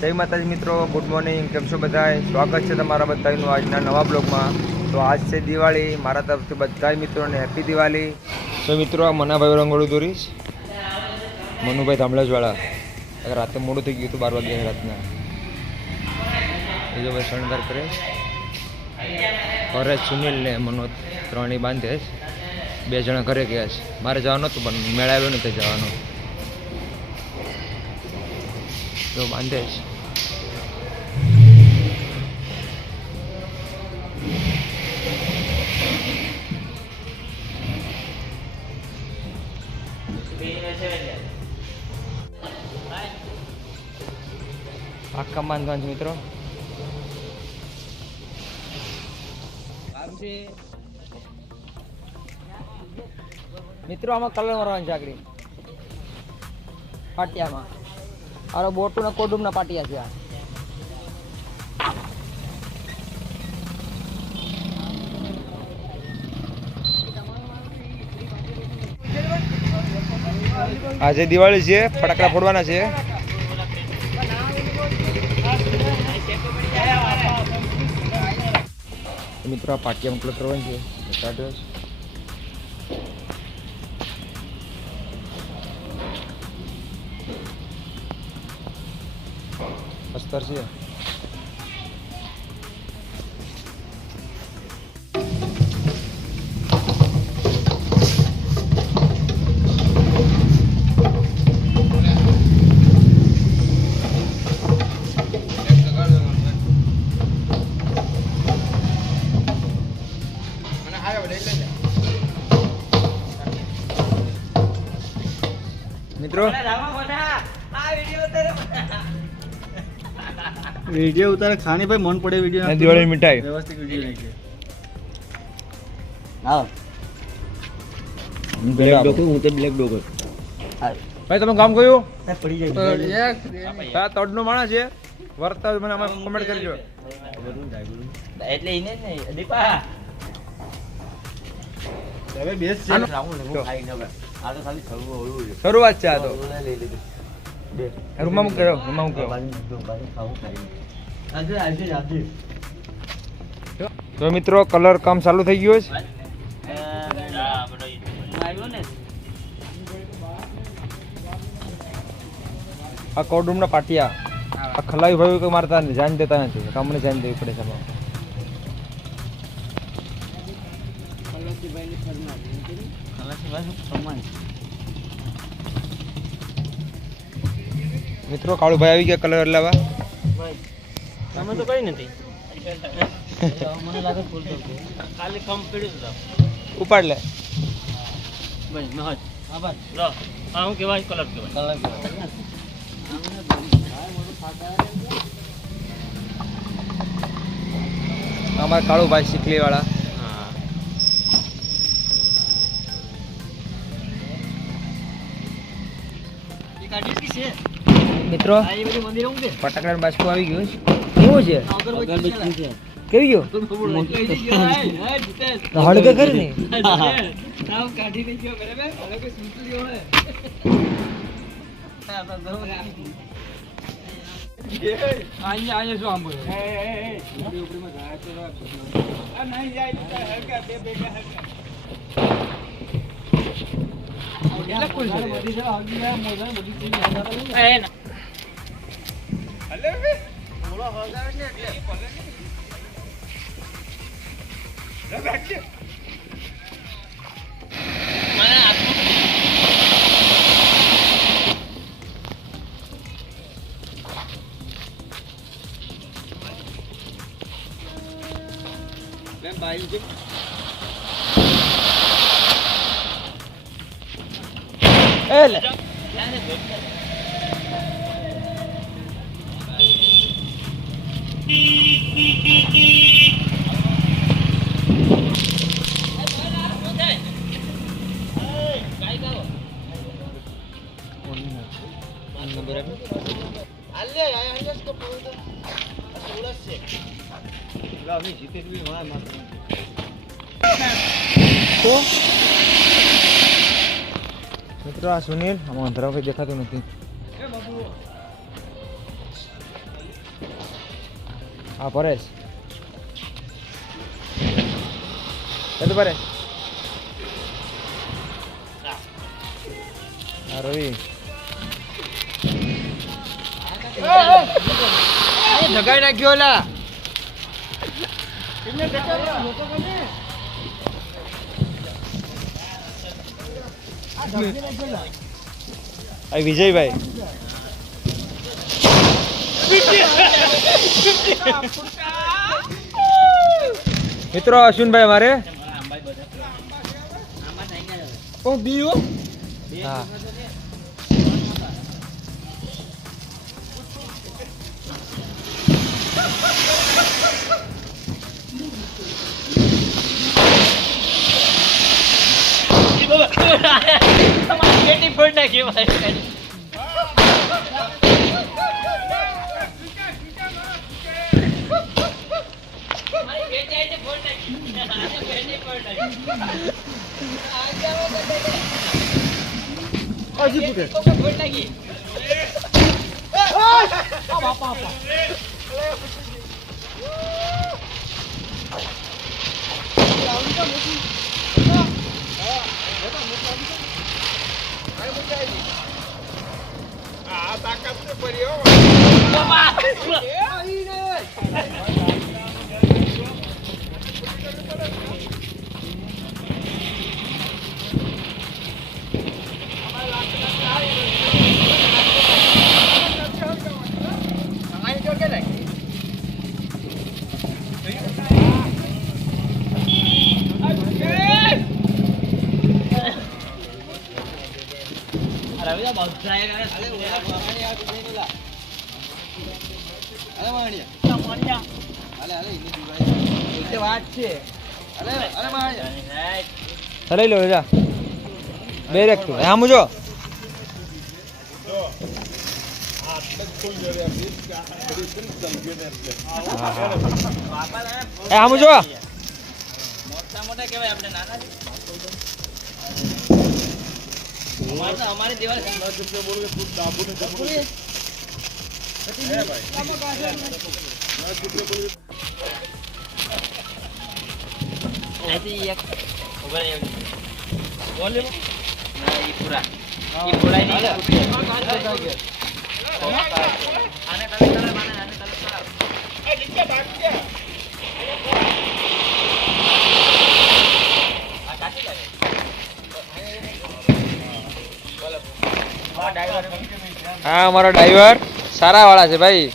જય માતાજી મિત્રો, ગુડ મોર્નિંગ. કેમ છો બધાય? સ્વાગત છે તમારા બધાનું આજના નવા બ્લોગમાં. તો આજ છે દિવાળી. મારા તરફથી બધા મિત્રોને હેપી દિવાળી. તો મિત્રો આ મનાભાઈ રંગોળી દોરીશ, મનુભાઈ ધામળાજવાળા. રાતે મોડું થઈ ગયું હતું, 12 વાગ્યા રાતના. બીજો ભાઈ શણગાર કરે ઘરે સુનિલ ને મનોજ ત્રણેય બાંધે. 2 જણા ઘરે ગયા છે. મારે જવાનું હતું પણ મેળાવ્યો નથી જવાનો, તો બાંધે છે. આખા બાંધવાનું છે મિત્રો. મિત્રો આમાં કલર મારવાની ચાકરી પાટિયામાં. અરે બોટુ ના કોડુમ ના પાટિયા છે. આજે દિવાળી છે, ફટાકડા ફોડવાના છે. મિત્રો આ પાટિયા કલર કરવાની છે. અસ્તર છે. મિત્રો वीडियो उतारे खाने पे मन पड़े वीडियो दिवाળી मिठाई व्यवस्थित वीडियो नहीं के हां ब्लैक डॉग હું તો બ્લેક ડોગ ભાઈ તમે કામ કર્યું પડી જાય આ તડનો માણસ છે વર્તા મને આમાં કમેન્ટ કરજો એટલે ઇને ને દીપા હવે બેસ છે રાઉન્ડ હું ખાઈ ન આ તો ખાલી શરૂઆત છે. આ તો લઈ લીધું રૂમમાં મૂક કરો, રૂમમાં મૂક કરો. તો મિત્રો કલર કામ ચાલુ થઈ ગયું છે. આ કોડરૂમ ના પાટિયા આ ખલાવી ભાઈ કોઈ મારતા નથી, જાન દેતા નથી. કામને જાન દેવી પડે છે. મિત્રો કાળુભાઈ આવી ગયા કલર લાવવા. તમે તો કઈ નથી મને લાગે ફૂલ તો ખાલી કમ પડ્યું તો ઉપાડ લે ભાઈ મહજ આભાર લો આ હું કેવાય કલર કેવાય અમારા કાળુભાઈ શીખલી વાળા. મિત્રો ફટાકડા બાજુ આવી ગયું છે. કેવું છે? કેવી ગયો હળગે કર ને મિત્રો આ સુનિલ આમાં અંતરા દેખાતું નથી. હા પરેશ કદું પરેશ હા રવિ જગાઈ નાખ્યો લા આ વિજયભાઈ મિત્રો અશ્વિનભાઈ અમારે હા તમારી બેટી ફોડ નાખી ભાઈ લઈ લો જા બે રેખું આમ જો આમ જો મોટા કેવાય આપણે નાના અમારી દિવાલ હા અમારો ડ્રાઈવર સારા વાળા છે ભાઈ